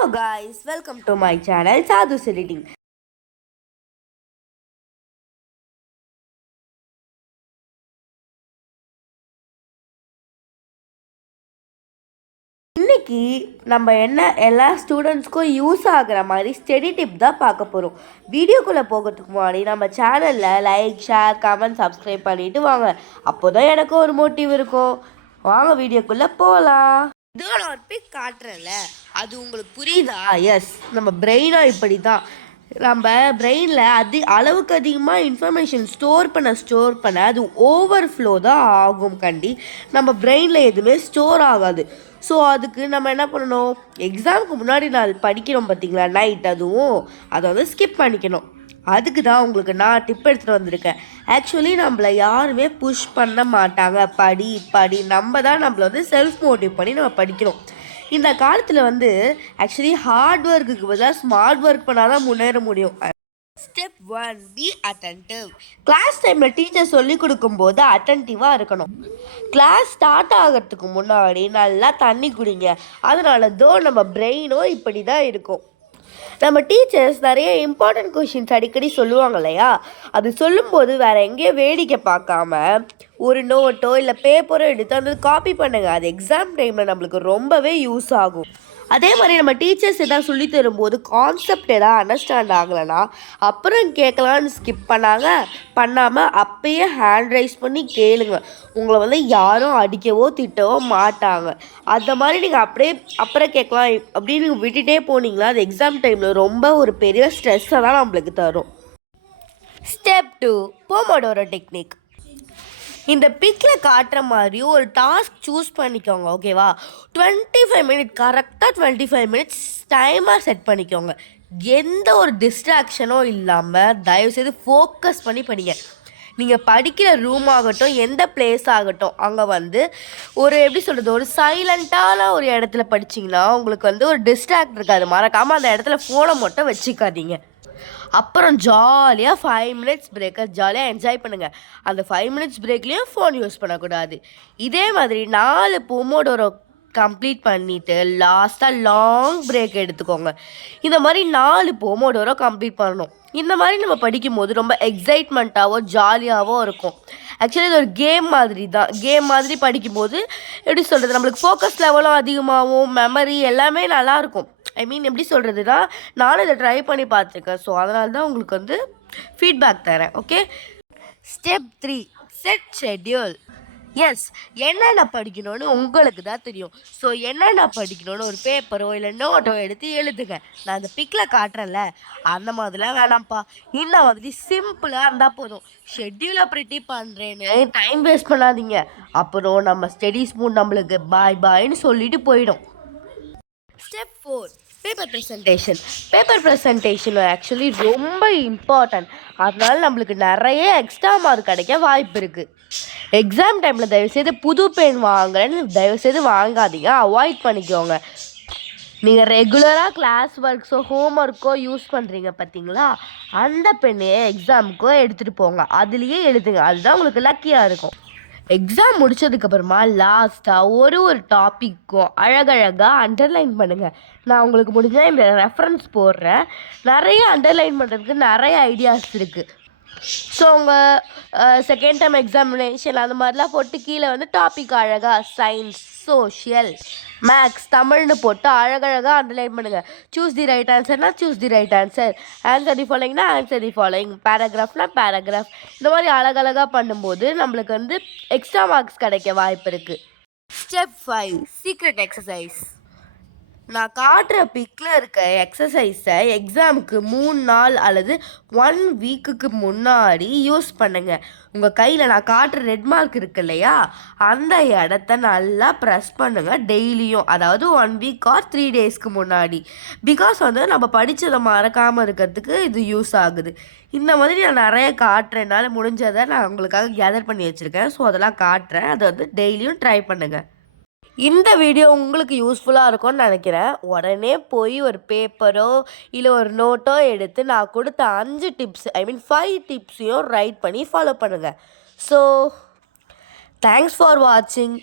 Hello guys, welcome to my channel Sadhu's Editing. இன்னைக்கு நம்ம எல்லா ஸ்டூடெண்ட்ஸ்க்கும் யூஸ் ஆகிற மாதிரி ஸ்டடி டிப் தான் பார்க்க போகிறோம். வீடியோக்குள்ளே போகிறதுக்கு முன்னாடி நம்ம சேனலில் லைக், ஷேர், கமெண்ட், சப்ஸ்கிரைப் பண்ணிவிட்டு வாங்க. அப்போ தான் எனக்கு ஒரு மோட்டிவ் இருக்கும். வாங்க வீடியோக்குள்ளே போகலாம். இதோ நான் ஒரு பிக் காட்டுறேன்ல, அது உங்களுக்கு புரியுதா? எஸ், நம்ம பிரெயினாக இப்படி தான். நம்ம பிரெயினில் அளவுக்கு அதிகமாக இன்ஃபர்மேஷன் ஸ்டோர் பண்ண அது ஓவர்ஃப்ளோ தான் ஆகும். நம்ம பிரெயினில் எதுவுமே ஸ்டோர் ஆகாது. ஸோ அதுக்கு நம்ம என்ன பண்ணணும், எக்ஸாமுக்கு முன்னாடி நாள் படிக்கிறோம் பார்த்தீங்களா, நைட், அதை வந்து ஸ்கிப் பண்ணிக்கணும். அதுக்கு தான் உங்களுக்கு நான் டிப் எடுத்துகிட்டு வந்திருக்கேன். ஆக்சுவலி நம்மளை யாருமே புஷ் பண்ண மாட்டாங்க, படி நம்ம தான் நம்மளை வந்து செல்ஃப் மோட்டிவ் பண்ணி நம்ம படிக்கிறோம். இந்த காலத்தில் வந்து ஆக்சுவலி ஹார்ட் ஒர்க்குக்கு பதிலாக ஸ்மார்ட் ஒர்க் பண்ணால் தான் முன்னேற முடியும். Step 1, be attentive. கிளாஸ் டைமில் டீச்சர் சொல்லி கொடுக்கும்போது அட்டென்டிவாக இருக்கணும். கிளாஸ் ஸ்டார்ட் ஆகிறதுக்கு முன்னாடி நல்லா தண்ணி குடிங்க. அதனால நம்ம பிரெயினும் இப்படி தான் இருக்கும். நம்ம டீச்சர்ஸ் நிறைய இம்பார்ட்டன்ட் கொஷின்ஸ் அடிக்கடி சொல்லுவாங்க இல்லையா, அது சொல்லும்போது வேறு எங்கேயோ வேடிக்கை பார்க்காம ஒரு நோட்டோ இல்லை பேப்பரோ எடுத்து அந்த காப்பி பண்ணுங்கள். அது எக்ஸாம் டைமில் நம்மளுக்கு ரொம்பவே யூஸ் ஆகும். அதே மாதிரி நம்ம டீச்சர்ஸ் எதாவது சொல்லி தரும்போது கான்செப்ட் எதாவது அண்டர்ஸ்டாண்ட் ஆகலைன்னா அப்புறம் கேட்கலான்னு ஸ்கிப் பண்ணாமல் அப்பயே ஹேண்ட் ரைஸ் பண்ணி கேளுங்க. உங்களை வந்து யாரும் அடிக்கவோ திட்டவோ மாட்டாங்க. அந்த மாதிரி நீங்கள் அப்படியே அப்புறம் கேட்கலாம் அப்படின்னு நீங்கள் விட்டுட்டே போனீங்களா, அது எக்ஸாம் டைமில் ரொம்ப ஒரு பெரிய ஸ்ட்ரெஸ்ஸை தான் நம்மளுக்கு தரும். Step 2, Pomodoro technique. இந்த பிக்கில் காட்டுற மாதிரி ஒரு டாஸ்க் சூஸ் பண்ணிக்கோங்க. ஓகேவா, 25 மினிட், கரெக்டாக 25 மினிட்ஸ் டைமாக செட் பண்ணிக்கோங்க. எந்த ஒரு டிஸ்ட்ராக்ஷனும் இல்லாமல் தயவுசெய்து ஃபோக்கஸ் பண்ணி படிங்க. நீங்கள் படிக்கிற ரூம் ஆகட்டும், எந்த பிளேஸ் ஆகட்டும், அங்கே வந்து ஒரு எப்படி சொல்கிறது, ஒரு சைலண்ட்டான ஒரு இடத்துல படிச்சிங்கன்னா உங்களுக்கு வந்து ஒரு டிஸ்ட்ராக்ட் இருக்காது. மறக்காமல் அந்த இடத்துல ஃபோனை மட்டும் வச்சுக்காதீங்க. அப்புறம் ஜாலியாக 5 மினிட்ஸ் பிரேக்கை ஜாலியாக என்ஜாய் பண்ணுங்கள். அந்த 5 மினிட்ஸ் பிரேக்லேயும் ஃபோன் யூஸ் பண்ணக்கூடாது. இதே மாதிரி 4 பொமோடோரோ கம்ப்ளீட் பண்ணிவிட்டு லாஸ்ட்டாக லாங் பிரேக் எடுத்துக்கோங்க. இந்த மாதிரி 4 பொமோடோரோ கம்ப்ளீட் பண்ணணும். இந்த மாதிரி நம்ம படிக்கும்போது ரொம்ப எக்ஸைட்மெண்ட்டாகவோ ஜாலியாகவோ இருக்கும். ஆக்சுவலி இது ஒரு கேம் மாதிரி தான். கேம் மாதிரி படிக்கும்போது எப்படி சொல்கிறது, நம்மளுக்கு ஃபோக்கஸ் லெவலும் அதிகமாகவும் மெமரி எல்லாமே நல்லாயிருக்கும். எப்படி சொல்கிறதுனா, நானும் இதை ட்ரை பண்ணி பார்த்துருக்கேன். ஸோ அதனால தான் உங்களுக்கு வந்து ஃபீட்பேக் தரேன். Okay. Step 3, set schedule. Yes, என்னென்ன படிக்கணும்னு உங்களுக்கு தான் தெரியும். ஸோ என்னென்ன படிக்கணும்னு ஒரு பேப்பரோ இல்லை நோட்டோ எடுத்து எழுதுங்க. நான் அந்த பிக்கில் காட்டுறேன்ல, அந்த மாதிரிலாம் வேணாம்ப்பா, இந்த மாதிரி சிம்பிளாக இருந்தால் போதும். ஷெட்யூலை ப்ரிட்டி பண்ணுறேன்னு டைம் வேஸ்ட் பண்ணாதீங்க. அப்புறம் நம்ம ஸ்டடீஸ் மூட் நம்மளுக்கு பாய்னு சொல்லிட்டு போயிடும். ஸ்டெப் 4, பேப்பர் ப்ரெசன்டேஷன் ஆக்சுவலி ரொம்ப இம்பார்ட்டன்ட். அதனால நம்மளுக்கு நிறைய எக்ஸ்ட்ரா மார்க் கிடைக்க வாய்ப்பு இருக்குது. எக்ஸாம் டைமில் தயவுசெய்து புது பென் வாங்குறேன்னு தயவுசெய்து வாங்காதீங்க, அவாய்ட் பண்ணிக்கோங்க. நீங்கள் ரெகுலராக கிளாஸ் ஒர்க்ஸோ ஹோம் ஒர்க்கோ யூஸ் பண்ணுறீங்க பார்த்தீங்களா, அந்த பெண்ணையே எக்ஸாமுக்கோ எடுத்துகிட்டு போங்க. அதுலேயே எழுதுங்க, அதுதான் உங்களுக்கு லக்கியாக இருக்கும். எக்ஸாம் முடிச்சதுக்கப்புறமா லாஸ்ட்டாக ஒரு டாப்பிக்கும் அழகழகாக அண்டர்லைன் பண்ணுங்கள். நான் உங்களுக்கு முடிஞ்சால் இந்த ரெஃபரன்ஸ் போடுறேன். நிறைய அண்டர்லைன் பண்ணுறதுக்கு நிறைய ஐடியாஸ் இருக்குது. ஸோ உங்கள் செகண்ட் டைம் எக்ஸாமினேஷன் அந்த மாதிரிலாம் போட்டு கீழே வந்து டாபிக் அழகாக சயின்ஸ், சோஷியல், மேக்ஸ், தமிழ்னு போட்டு அழகழகாக அண்டர்லைன் பண்ணுங்கள். சூஸ் தி ரைட் ஆன்சர்னா choose the right answer, answer the ஃபாலோயிங்னா ஆன்சர் தி ஃபாலோயிங், பேராகிராஃப்னா பேராகிராஃப். இந்த மாதிரி அழகழகாக பண்ணும்போது நம்மளுக்கு வந்து எக்ஸ்ட்ரா மார்க்ஸ் கிடைக்க வாய்ப்பு இருக்குது. Step 5, secret exercise. நான் காட்டுற பிக்கில் இருக்க எக்ஸசைஸை எக்ஸாமுக்கு 3 நாள் அல்லது 1 வீக்குக்கு முன்னாடி யூஸ் பண்ணுங்கள். உங்கள் கையில் நான் காட்டுற ரெட் மார்க் இருக்கு இல்லையா, அந்த இடத்த நல்லா ப்ரெஸ் பண்ணுங்கள் டெய்லியும். அதாவது 1 வீக் ஆர் 3 டேஸ்க்கு முன்னாடி. பிகாஸ் வந்து நம்ம படித்ததை மறக்காமல் இருக்கிறதுக்கு இது யூஸ் ஆகுது. இந்த மாதிரி நான் நிறைய காட்டுறேனால முடிஞ்சதை நான் உங்களுக்காக கேதர் பண்ணி வச்சுருக்கேன். ஸோ அதெல்லாம் காட்டுறேன், அதை வந்து டெய்லியும் ட்ரை பண்ணுங்கள். இந்த வீடியோ உங்களுக்கு யூஸ்ஃபுல்லாக இருக்கும்னு நினைக்கிறேன். உடனே போய் ஒரு பேப்பரோ இல்லை ஒரு நோட்டோ எடுத்து நான் கொடுத்த 5 டிப்ஸ் 5 டிப்ஸையும் ரைட் பண்ணி ஃபாலோ பண்ணுங்கள். ஸோ தேங்க்ஸ் ஃபார் வாட்சிங்.